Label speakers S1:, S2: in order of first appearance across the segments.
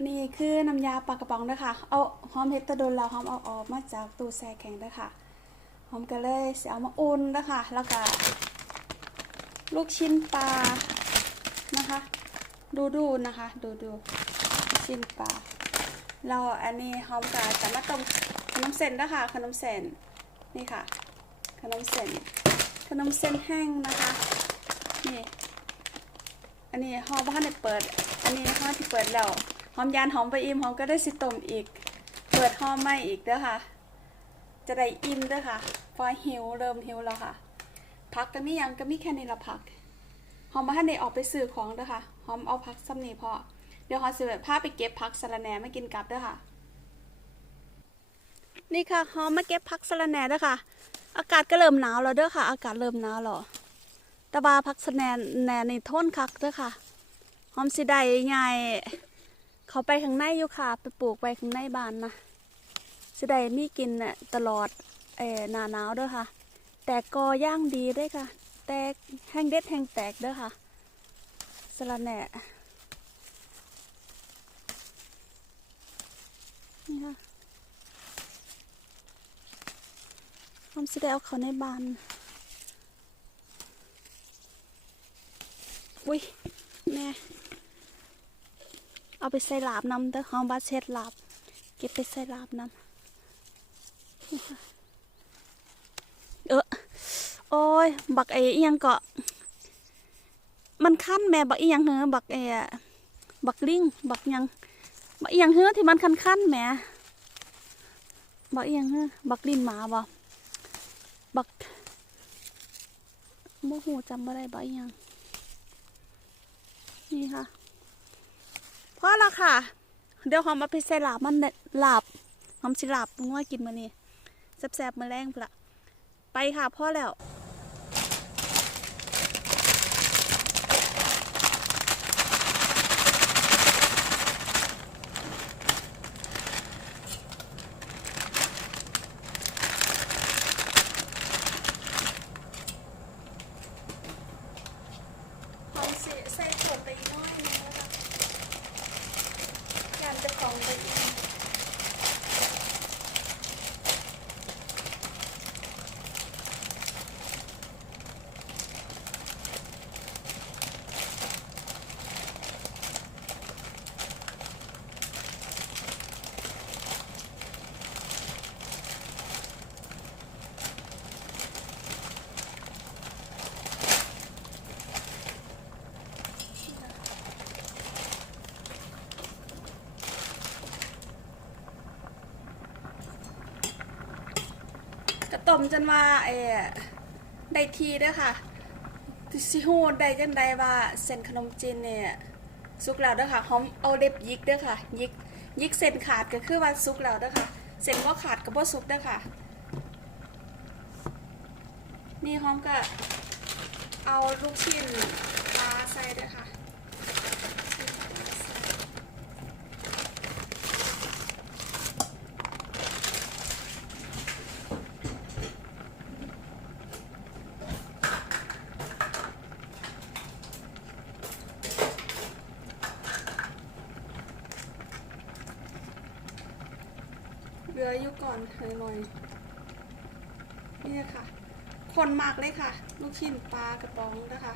S1: อันนี้คือน้ำยาปลากระป๋องเด้อค่ะเอาหอมเฮ็ดตะโดนแล้วหอมเอาออกมาจากตู้แช่แข็งเด้อค่ะหอมก็เลยสิเอามาอุ่นเด้อค่ะแล้วก็ลูกชิ้นปลานะคะ ดูดูนะคะ ดูดูชิ้นปลาเราอันนี้หอมกับจะมาต้มขนมเส้นนะคะขนมเส้นนี่ค่ะ ขนมเส้นขนมเส้นแห้งนะคะนี่อันนี้หอมบ้านได้เปิด อันนี้หอมที่เปิดแล้ว อมยานหอมไปอิ่มหอมก็ได้สิต้มอีก เปิดหอมใหม่อีกเด้อค่ะ จะได้อิ่มเด้อค่ะเพอหิวเริ่มหิวแล้วค่ะ พักก็มียังก็มีแค่นี้ละพักหอมมาให้ในออกไปซื้อของเด้อค่ะหอมเอาพักซ้ำนี้พอเดี๋ยวหอมสิแบบพาไปเก็บพักสะระแหน่มากินกลับเด้อค่ะ นี่ค่ะหอมมาเก็บพักสะระแหน่เด้อค่ะ อากาศก็เริ่มหนาวแล้วเด้อค่ะ อากาศเริ่มหนาวแล้วตะบาพักสะแหน่แหน่นี่นคักเด้อค่ะหอมสิได้ใหญ่ เขาไปข้างในอยู่ค่ะ ไปปลูกไปข้างในบ้านนะสิได้มีกินน่ะตลอดเออหนาหนาวด้อค่ะ แตกกอย่างดีด้วยค่ะ แตกแห้งเด็ดแห้งแตกด้อค่ะสะระแหน่นี่ค่ะทำสิได้เอาเขาในบ้านอุ้ยแม่ เอาไปใส่ลาบน้ำเด้อห้องบ้านเช็ดลาบ เก็บไปใส่ลาบน้ำเออโอ้ย บักไอ้ยังเกาะ มันคันแม่บักอียังเหรอบักไอ้อะบักลิงบักยังบักอียังเหรอที่มันคันคันแม่บักอียังเหรอบักลิ้นหมาบ่บักโมโหจำไม่ได้บักอียังนี่ค่ะ พอแล้วค่ะ เดี๋ยวหอมมาไปใส่ลาบมันหลาบหอมสิลาบงัวกินมานี่แซ่บๆมาแรงปละไปค่ะพ่อแล้ว หอมสิใส่ขวดไปอีกหน้อยนึงนะคะยามจะของไปอีก กระต้มจนว่าเอได้ทีด้อค่ะสิฮู้ได้จังใดว่าเส้นขนมจีนเนี่ยสุกแล้วด้อค่ะหอมเอาเล็บยิกด้อค่ะ ยิกยิกเส้นขาดก็คือว่าสุกแล้วด้อค่ะ เส้นบ่ขาดก็บ่สุกด้อค่ะ นี่หอมก็เอาลูกชิ้นปลาใส่ด้อค่ะ เหลื ออยู่ก่อนหน่อยนี่ค่ะ คนมากเลยค่ะ ลูกชิ้นปลากระป๋องนะคะ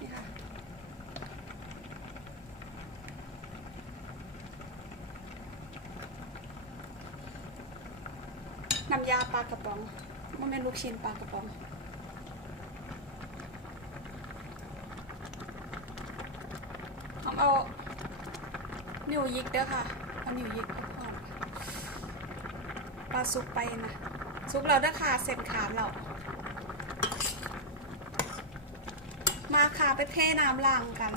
S1: นี่ค่ะน้ำยาปลากระป๋องมันเป็นลูกชิ้นปลากระป๋องเอาเอานิ้วยิกเด้อค่ะ เอานิ้วยิกเอาพอ ปลาสุกไปนะสุกแล้วเด้อค่ะเส้นขาดแล้วมาค่ะไปเทน้ำล้างกัน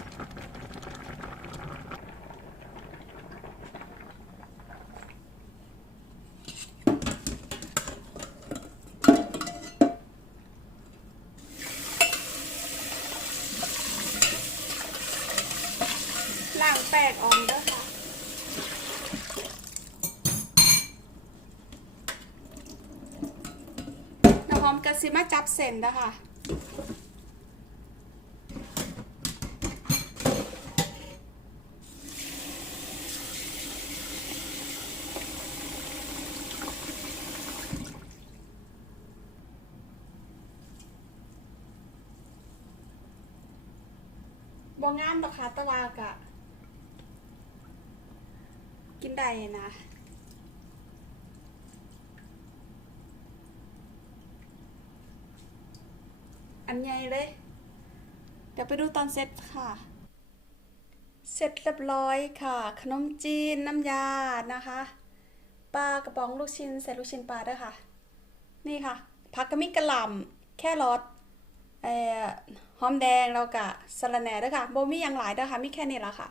S1: ล้างแป้งออกเด้อค่ะ ก็สิมาจับเส้นนะคะบ่งามดอกค่ะตะวากะ กินได้นะ อันใหญ่เลย เดี๋ยวไปดูตอนเสร็จค่ะ เสร็จเรียบร้อยค่ะ ขนมจีนน้ำยานะคะปลากระป๋องลูกชิ้นใส่ลูกชิ้นปลาด้วยค่ะ นี่ค่ะผักกะมิกะหล่ำแค่รสเอ่อหอมแดงแล้วก็สะระแหน่ด้วยค่ะโบมีอย่างหลายด้วยค่ะ มีแค่นี้ละค่ะ